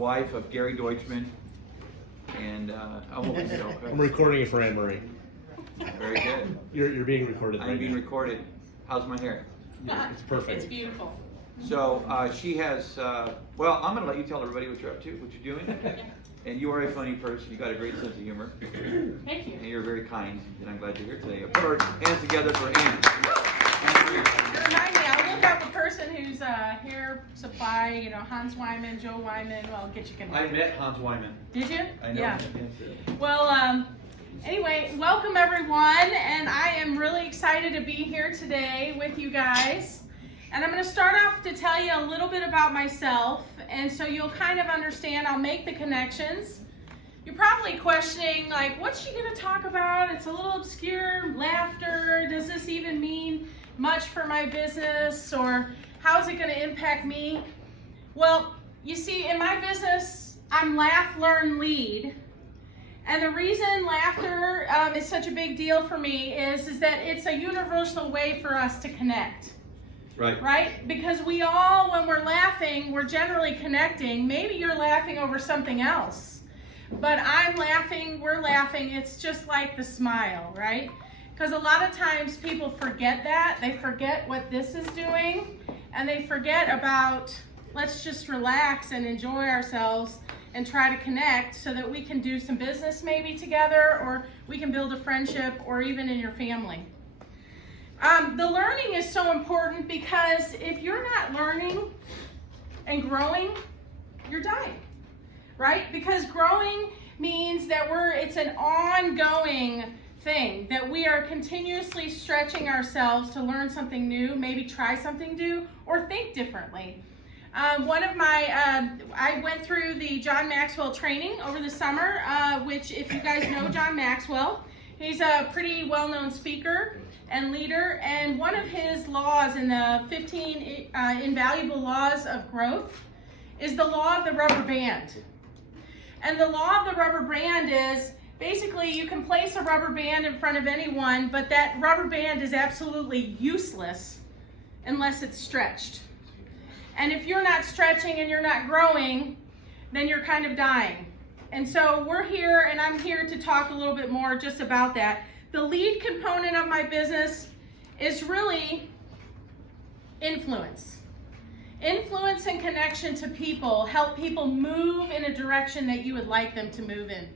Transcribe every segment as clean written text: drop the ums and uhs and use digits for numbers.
wife of Gary Deutschmann, and I'm recording it for Annemarie. Very good. You're being recorded. I'm being recorded. How's my hair? It's perfect. It's beautiful. So she has. Well, I'm going to let you tell everybody what you're up to, what you're doing. And you are a funny person. You got a great sense of humor. Thank you. And you're very kind, and I'm glad you're here today. Put our hands together for Anne. Remind me, I'll look up a person who's hair supply, Hans Wyman, Joe Wyman. Well, I'll get you connected. I met Hans Wyman. Did you? I know. Yeah. Him. Well, anyway, welcome everyone, and I am really excited to be here today with you guys. And I'm going to start off to tell you a little bit about myself, and so you'll kind of understand. I'll make the connections. You're probably questioning, like, what's she going to talk about? It's a little obscure. Laughter. Does this even mean much for my business, or how is it going to impact me? Well, you see, in my business, I'm laugh, learn, lead. And the reason laughter is such a big deal for me is that it's a universal way for us to connect. Right? Because we all, when we're laughing, we're generally connecting. Maybe you're laughing over something else, but I'm laughing, we're laughing. It's just like the smile, right? Because a lot of times people forget that. They forget what this is doing, and they forget about, let's just relax and enjoy ourselves and try to connect so that we can do some business maybe together, or we can build a friendship, or even in your family. The learning is so important, because if you're not learning and growing, you're dying, right? Because growing means that it's an ongoing thing, that we are continuously stretching ourselves to learn something new, maybe try something new, or think differently. I went through the John Maxwell training over the summer, which, if you guys know John Maxwell, he's a pretty well-known speaker and leader, and one of his laws in the 15 invaluable laws of growth is the law of the rubber band. And the law of the rubber band is, basically, you can place a rubber band in front of anyone, but that rubber band is absolutely useless unless it's stretched. And if you're not stretching and you're not growing, then you're kind of dying. And so we're here, and I'm here to talk a little bit more just about that. The lead component of my business is really influence. Influence and connection to people, help people move in a direction that you would like them to move in,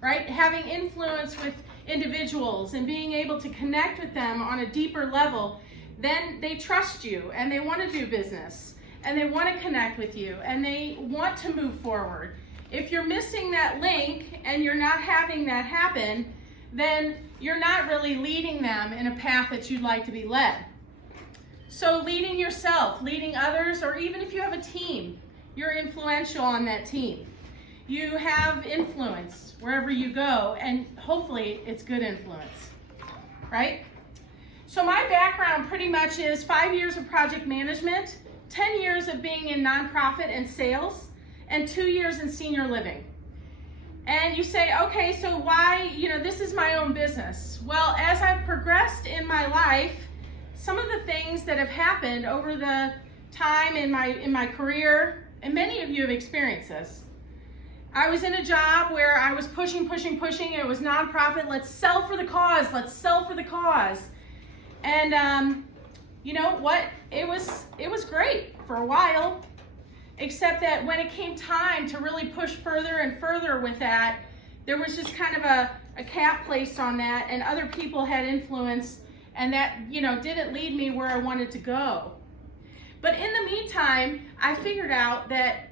right? Having influence with individuals and being able to connect with them on a deeper level, then they trust you and they want to do business and they want to connect with you and they want to move forward. If you're missing that link and you're not having that happen, then you're not really leading them in a path that you'd like to be led. So leading yourself, leading others, or even if you have a team, you're influential on that team. You have influence wherever you go, and hopefully it's good influence, right? So my background pretty much is 5 years of project management, 10 years of being in nonprofit and sales, and 2 years in senior living. And you say, okay, so why, this is my own business. Well, as I've progressed in my life, some of the things that have happened over the time in my career, and many of you have experienced this. I was in a job where I was pushing, it was nonprofit, let's sell for the cause, And you know what, it was great for a while. Except that when it came time to really push further and further with that, there was just kind of a cap placed on that, and other people had influence, and that, didn't lead me where I wanted to go. But in the meantime, I figured out that,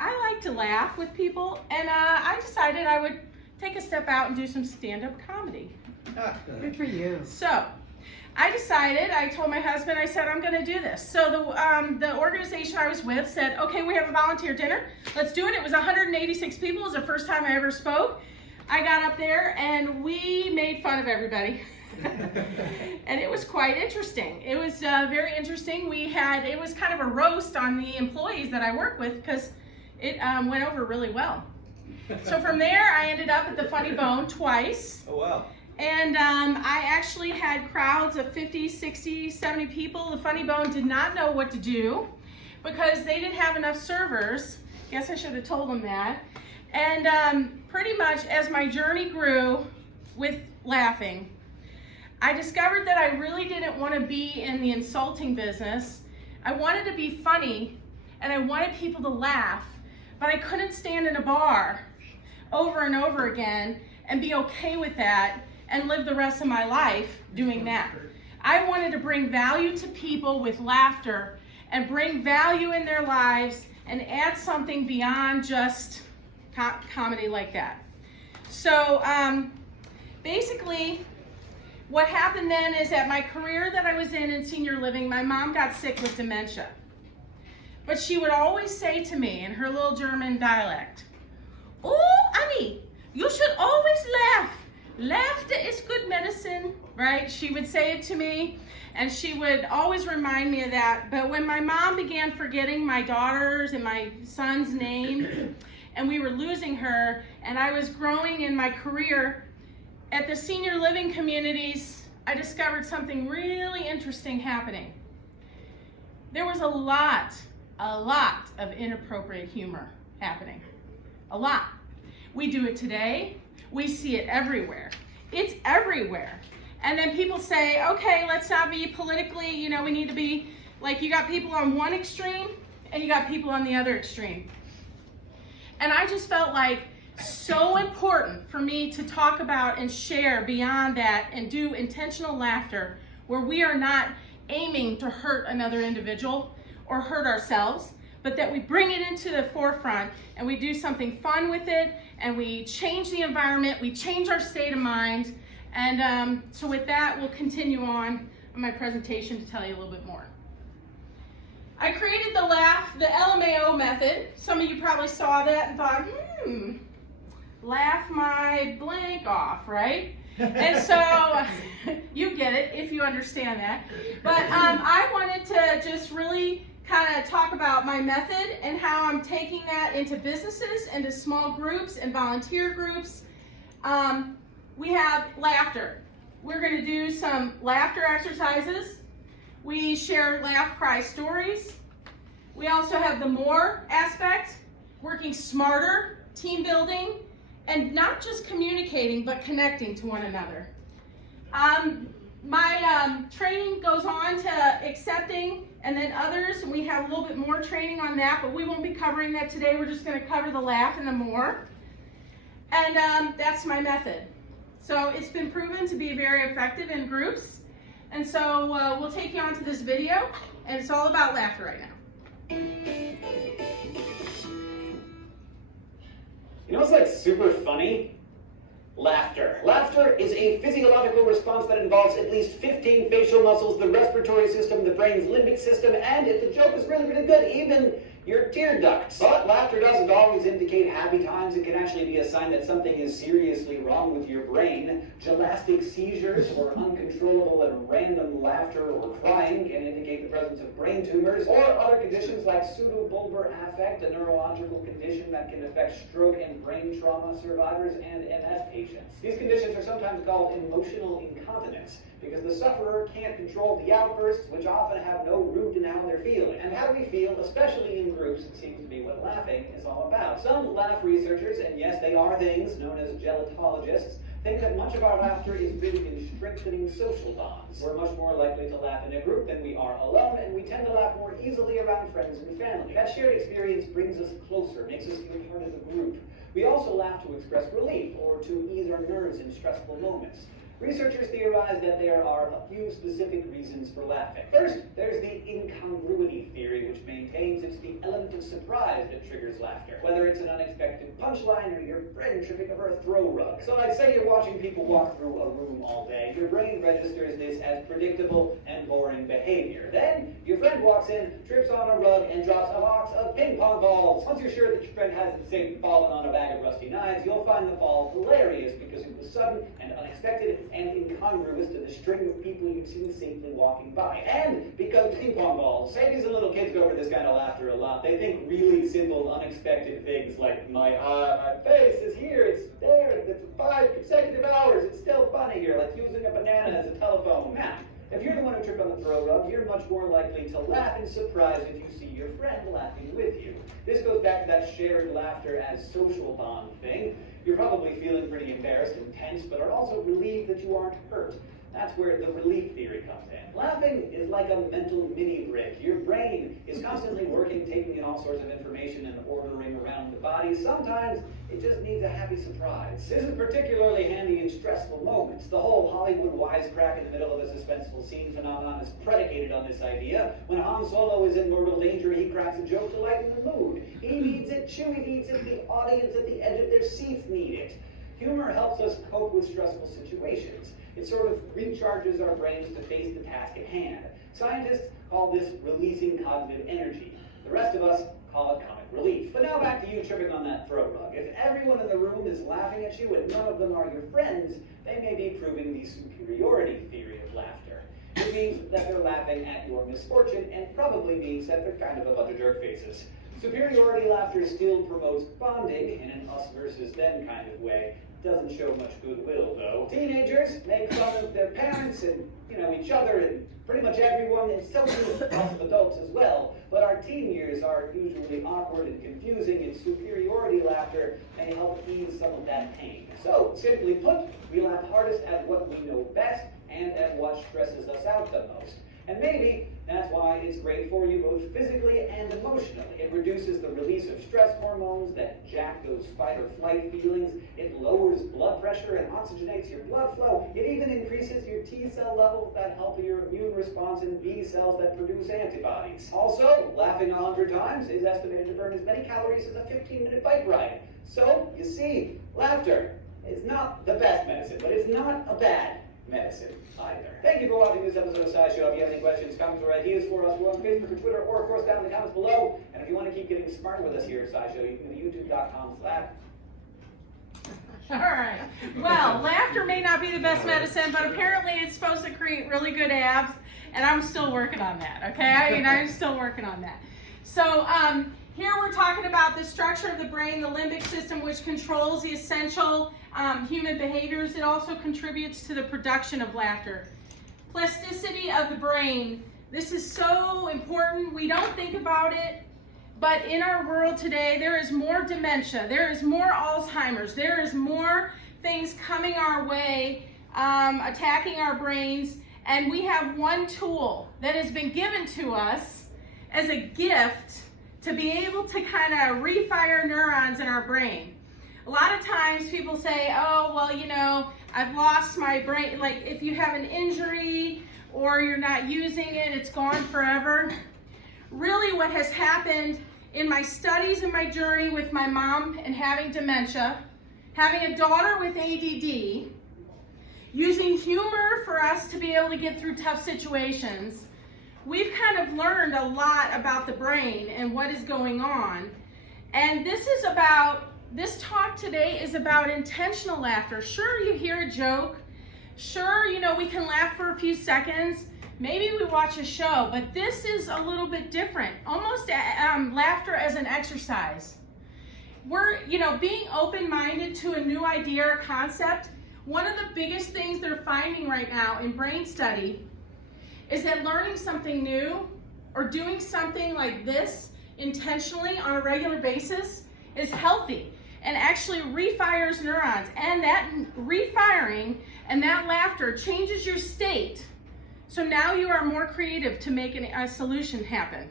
I like to laugh with people, and I decided I would take a step out and do some stand-up comedy. Good for you. So I told my husband, I said, I'm going to do this. So the organization I was with said, okay, we have a volunteer dinner. Let's do it. It was 186 people. It was the first time I ever spoke. I got up there and we made fun of everybody. And it was quite interesting. It was very interesting. It was kind of a roast on the employees that I work with because it went over really well. So from there, I ended up at the Funny Bone twice. Oh, wow. And I actually had crowds of 50, 60, 70 people. The Funny Bone did not know what to do because they didn't have enough servers Guess I should have told him that. And pretty much as my journey grew with laughing, I discovered that I really didn't want to be in the insulting business. I wanted to be funny and I wanted people to laugh, but I couldn't stand in a bar over and over again and be okay with that and live the rest of my life doing that. I wanted to bring value to people with laughter and bring value in their lives and add something beyond just comedy like that. So basically, what happened then is that my career that I was in senior living, my mom got sick with dementia. But she would always say to me in her little German dialect, "Oh, Annie, you should always laugh. Laughter is good medicine," right? She would say it to me, and she would always remind me of that. But when my mom began forgetting my daughter's and my son's name, and we were losing her, and I was growing in my career at the senior living communities, I discovered something really interesting happening. There was a lot of inappropriate humor happening. A lot. We do it today. We see it everywhere. It's everywhere. And then people say, okay, let's not be politically, we need to be, like, you got people on one extreme and you got people on the other extreme. And I just felt like so important for me to talk about and share beyond that and do intentional laughter where we are not aiming to hurt another individual or hurt ourselves, but that we bring it into the forefront and we do something fun with it and we change the environment, we change our state of mind. And so with that, we'll continue on my presentation to tell you a little bit more. I created the LMAO method. Some of you probably saw that and thought, laugh my blank off, right? And so you get it if you understand that. But I wanted to just really kind of talk about my method and how I'm taking that into businesses, into small groups and volunteer groups. We have laughter. We're going to do some laughter exercises. We share laugh cry stories. We also have the more aspect, working smarter, team building, and not just communicating, but connecting to one another. My training goes on to accepting and then others. We have a little bit more training on that, but we won't be covering that today. We're just going to cover the laugh and the more. And that's my method. So it's been proven to be very effective in groups. And so we'll take you on to this video, and it's all about laughter right now. You know what's like super funny? Laughter. Laughter is a physiological response that involves at least 15 facial muscles, the respiratory system, the brain's limbic system, and if the joke is really, really good, even your tear ducts. But laughter doesn't always indicate happy times. It can actually be a sign that something is seriously wrong with your brain. Gelastic seizures or uncontrollable and random laughter or crying can indicate the presence of brain tumors, or other conditions like pseudobulbar affect, a neurological condition that can affect stroke and brain trauma survivors and MS patients. These conditions are sometimes called emotional incontinence, because the sufferer can't control the outbursts, which often have no root in how they're feeling. And how we feel, especially in groups, it seems to be what laughing is all about. Some laugh researchers, and yes, they are things known as gelatologists, think that much of our laughter is rooted in strengthening social bonds. We're much more likely to laugh in a group than we are alone, and we tend to laugh more easily around friends and family. That shared experience brings us closer, makes us feel part of the group. We also laugh to express relief or to ease our nerves in stressful moments. Researchers theorize that there are a few specific reasons for laughing. First, there's the incongruity theory, which maintains it's the element of surprise that triggers laughter, whether it's an unexpected punchline or your friend tripping over a throw rug. So like say you're watching people walk through a room all day, your brain registers this as predictable and boring behavior. Then your friend walks in, trips on a rug, and drops a box of ping pong balls. Once you're sure that your friend hasn't fallen on a bag of rusty knives, you'll find the fall hilarious because it was sudden and unexpected and incongruous to the string of people you've seen safely walking by. And because ping pong balls, babies and little kids go for this kind of laughter a lot. They think really simple, unexpected things like, my face is here, it's there, it's 5 consecutive hours, it's still funny here, like using a banana as a telephone. Now, If you're the one who tripped on the throw rug, you're much more likely to laugh in surprise if you see your friend laughing with you. This goes back to that shared laughter as social bond thing. You're probably feeling pretty embarrassed and tense, but are also relieved that you aren't hurt. That's where the relief theory comes in. Laughing is like a mental mini brick. Your brain is constantly working, taking in all sorts of information and ordering around the body. Sometimes it just needs a happy surprise. This is particularly handy in stressful moments. The whole Hollywood wisecrack in the middle of a suspenseful scene phenomenon is predicated on this idea. When Han Solo is in mortal danger, he cracks a joke to lighten the mood. He needs it, Chewie needs it, the audience at the edge of their seats need it. Humor helps us cope with stressful situations. It sort of recharges our brains to face the task at hand. Scientists call this releasing cognitive energy. The rest of us call it comic relief. But now back to you tripping on that throw rug. If everyone in the room is laughing at you and none of them are your friends, they may be proving the superiority theory of laughter. It means that they're laughing at your misfortune and probably means that they're kind of a bunch of jerk faces. Superiority laughter still promotes bonding in an us versus them kind of way. Doesn't show much goodwill, though. Teenagers make fun of their parents and, each other and pretty much everyone, and so do lots of adults as well. But our teen years are usually awkward and confusing, and superiority laughter may help ease some of that pain. So, simply put, we laugh hardest at what we know best and at what stresses us out the most. And maybe that's why it's great for you both physically and emotionally. It reduces the release of stress hormones that jack those fight or flight feelings. It lowers blood pressure and oxygenates your blood flow. It even increases your T cell levels that help your immune response and B cells that produce antibodies. Also, laughing 100 times is estimated to burn as many calories as a 15-minute bike ride. So, you see, laughter is not the best medicine, but it's not a bad medicine either. Thank you for watching this episode of SciShow. If you have any questions, comments, or ideas for us, we're on Facebook or Twitter, or of course down in the comments below. And if you want to keep getting smarter with us here at SciShow, you can go to youtube.com/. All right. Well, laughter may not be the best medicine, but apparently it's supposed to create really good abs, and I'm still working on that, okay? I'm still working on that. So here we're talking about the structure of the brain, the limbic system, which controls the essential human behaviors. It also contributes to the production of laughter. Plasticity of the brain. This is so important. We don't think about it, but in our world today, there is more dementia. There is more Alzheimer's. There is more things coming our way, attacking our brains. And we have one tool that has been given to us as a gift to be able to kind of refire neurons in our brain. A lot of times people say, oh, well, I've lost my brain. Like if you have an injury or you're not using it, it's gone forever. Really what has happened in my studies and my journey with my mom and having dementia, having a daughter with ADD, using humor for us to be able to get through tough situations, we've kind of learned a lot about the brain and what is going on. And this talk today is about intentional laughter. Sure, you hear a joke. Sure, we can laugh for a few seconds. Maybe we watch a show, but this is a little bit different. Almost laughter as an exercise. We're, being open-minded to a new idea or concept. One of the biggest things they're finding right now in brain study is that learning something new or doing something like this intentionally on a regular basis is healthy and actually refires neurons. And that refiring and that laughter changes your state. So now you are more creative to make a solution happen.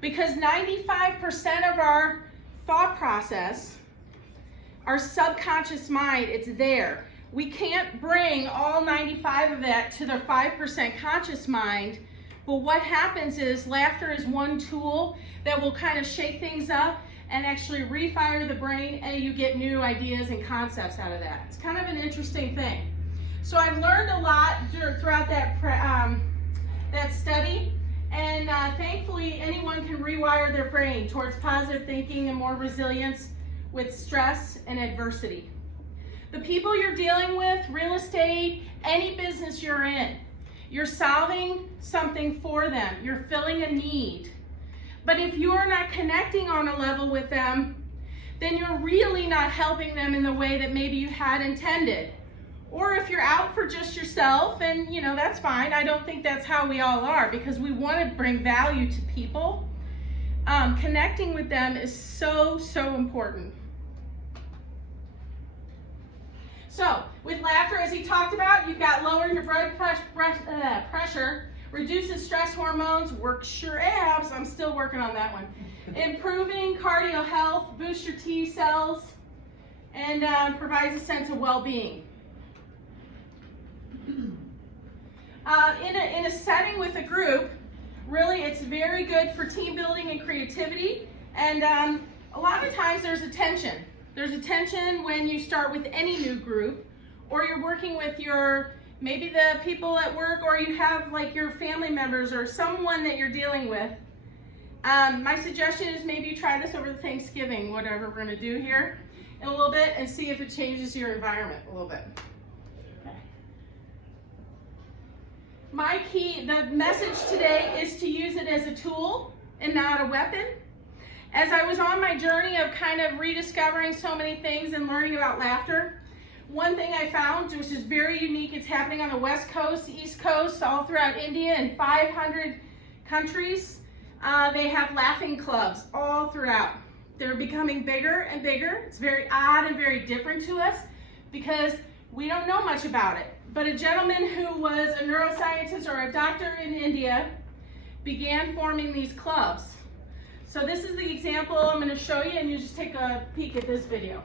Because 95% of our thought process, our subconscious mind, it's there. We can't bring all 95 of that to the 5% conscious mind, but what happens is laughter is one tool that will kind of shake things up and actually refire the brain, and you get new ideas and concepts out of that. It's kind of an interesting thing. So I've learned a lot throughout that study, and thankfully anyone can rewire their brain towards positive thinking and more resilience with stress and adversity. The people you're dealing with, real estate, any business you're in, you're solving something for them. You're filling a need. But if you are not connecting on a level with them, then you're really not helping them in the way that maybe you had intended. Or if you're out for just yourself, and you know, that's fine. I don't think that's how we all are, because we want to bring value to people. Connecting with them is so, so important. So, with laughter, as he talked about, you've got lower your blood pressure, reduces stress hormones, works your abs, I'm still working on that one, improving cardio health, boosts your T cells, and provides a sense of well-being. In a setting with a group, really it's very good for team building and creativity, and a lot of times there's a tension. There's a tension when you start with any new group, or you're working with maybe the people at work, or you have like your family members or someone that you're dealing with. My suggestion is maybe you try this over the Thanksgiving, whatever we're going to do here in a little bit, and see if it changes your environment a little bit. The message today is to use it as a tool and not a weapon. As I was on my journey of kind of rediscovering so many things and learning about laughter, one thing I found, which is very unique, it's happening on the West Coast, East Coast, all throughout India, in 500 countries. They have laughing clubs all throughout. They're becoming bigger and bigger. It's very odd and very different to us because we don't know much about it. But a gentleman who was a neuroscientist or a doctor in India began forming these clubs. So this is the example I'm going to show you, and you just take a peek at this video.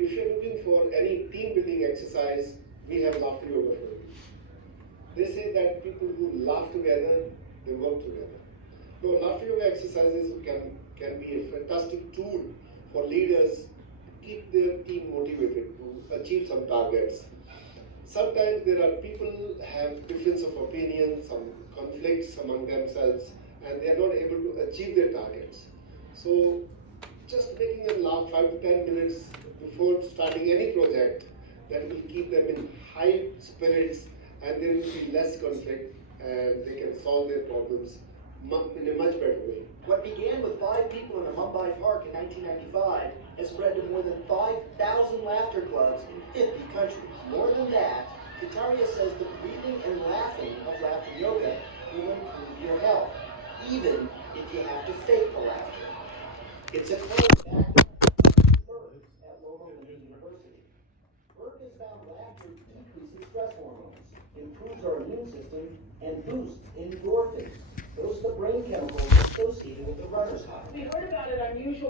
If you're looking for any team building exercise, we have laughter yoga for you. They say that people who laugh together, they work together. So laughter yoga exercises can be a fantastic tool for leaders to keep their team motivated to achieve some targets. Sometimes there are people have difference of opinion, some conflicts among themselves, and they are not able to achieve their targets. So just making them laugh 5 to 10 minutes before starting any project, that will keep them in high spirits, and there will be less conflict, and they can solve their problems in a much better way. What began with 5 people in a Mumbai park in 1995 has spread to more than 5,000 laughter clubs in 50 countries. More than that, Kataria says the breathing and laughing of laughter yoga will improve your health, even if you have to fake the laughter. It's a claim backed at Loma Linda University. Berg has found laughter decreases stress hormones, improves our immune system, and boosts endorphins. Those are the brain chemicals associated with the runner's high. We heard about it unusual.